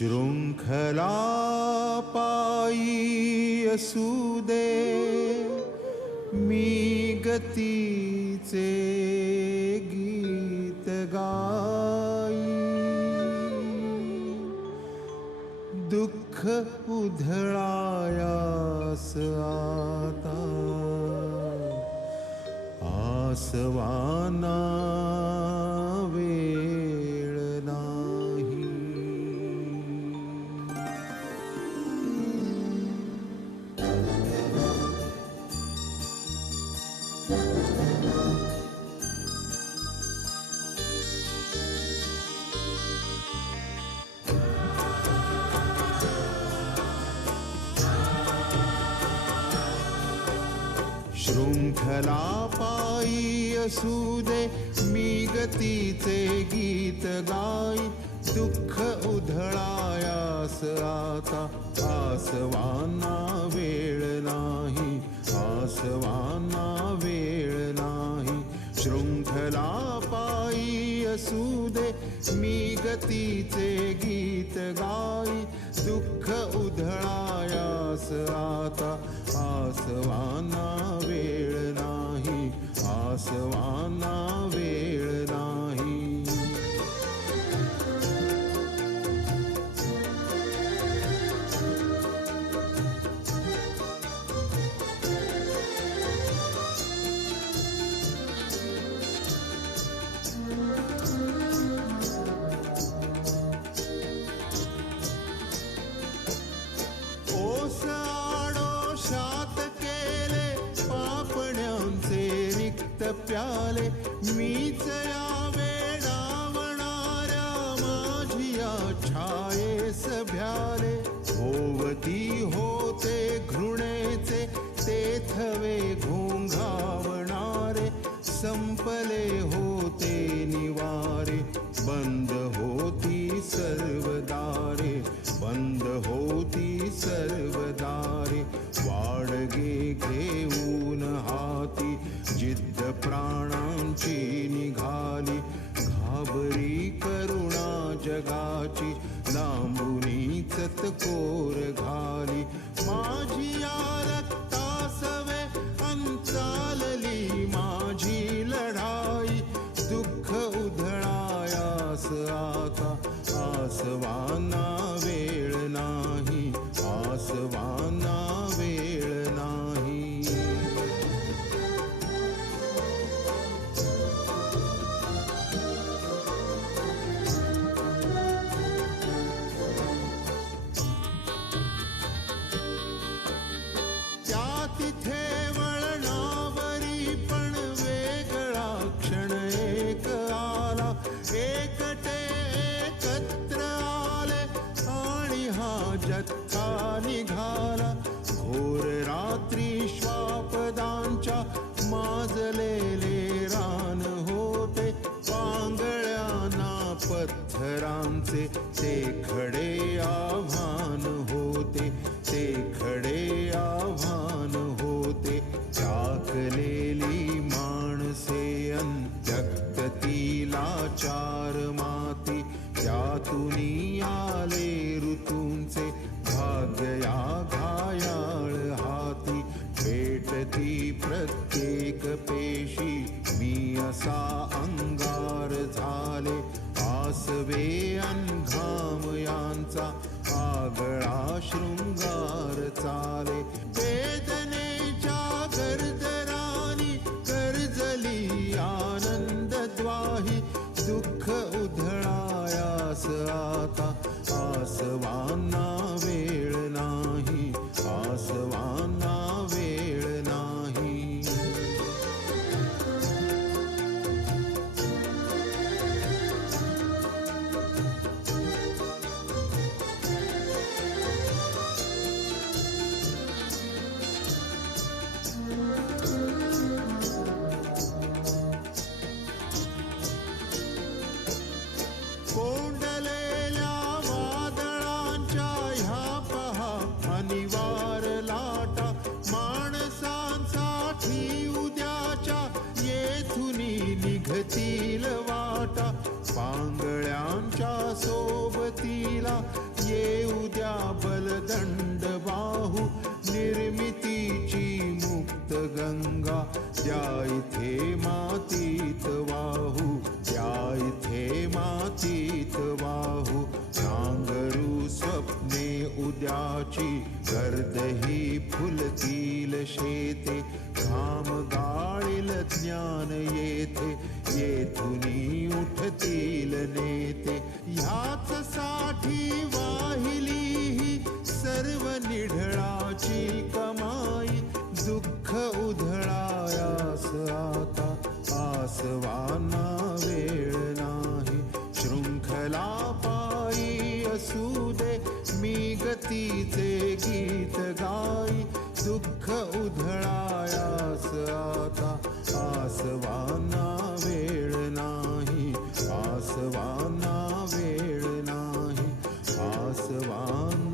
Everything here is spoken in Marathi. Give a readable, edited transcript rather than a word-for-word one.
शृंखला पायी असू दे मी गतीचे गीत गाई, दुःख उधळायास आता आसवाना वेळ नाही. शृंखला पायी असू दे मी गतीचे गीत गाई, दुःख उधळायास आता आसवांना वेळ नाही, आसवांना वेळ नाही. शृंखला पायी असू दे मी गतीचे गीत गाई, दुःख उधळायास आता आसवांना वेळ नाही, आसवांना वेळ नाही. ओस आडोशात केले पापण्यांचे रिक्त प्याले, मीच या वेडावणाऱ्या माझिया छायेस भ्याले. होवती होते घृणेचे ते थवे घोंघावणारे, संपले होते निवारे बंद होती सर्व दारे, बंद होती सर्व दारे. वाडगे घेऊन हाती जिद्द प्राणांची निघाली, घाबरी करुणा जगाची लांबुनी चतकोर घाली. माझी या रक्तासवे अंचालली माझी लढाई, दुःख उधळायास आता आसवांना वेळ नाही, आसवांना वेळ नाही. त्या तिथे वळणावरी पण वेगळा क्षण एक आला, एकटे एकत्र आले आणि हा जत्था निघाला. घोर रात्री श्वापदांच्या माजलेले रान होते, पांगळ्यांना पत्थरांचे ते खडे आव्हान होते, ते खडे आव्हान होते. टाकलेली माणसे अंत्यक्तीला चार माती, त्यातूनी आले ऋतूंचे भाग्य या घायाळ हाती. पेटती प्रत्येक पेशी मी असा अंगार झाले, आसवे अन घाम यांचा आगळा शृंगार चाले. वेदनेच्या गर्दरानी कर्जली आनंद द्वाही, दुःख उधळायास आता आसवांना वेळ नाही, आसवांना वेळ नाही. कोंडलेल्या वादळांच्या ह्या पहा अनिवार लाटा, माणसांसाठी उद्याच्या येथुनी निघतील वाटा. पांगळ्यांच्या सोबतीला गंगा द्या इथे मातीत वाहू, द्या इथे मातीत वाहू. नांगरू स्वप्ने उद्याची, गर्द ही फुलतील शेते. घाम गाळील ज्ञान येथे, येथुनी उठतील नेते. ह्याच साठी वाहिली ही सर्व निढळाची कमाई. दुःख उधळायास आता आसवाना वेळ नाही. शृंखला पायी असू दे मी गतीचे गीत गाई. दुःख उधळायास आता आसवाना वेळ नाही, आसवाना वेळ नाही, आसवाना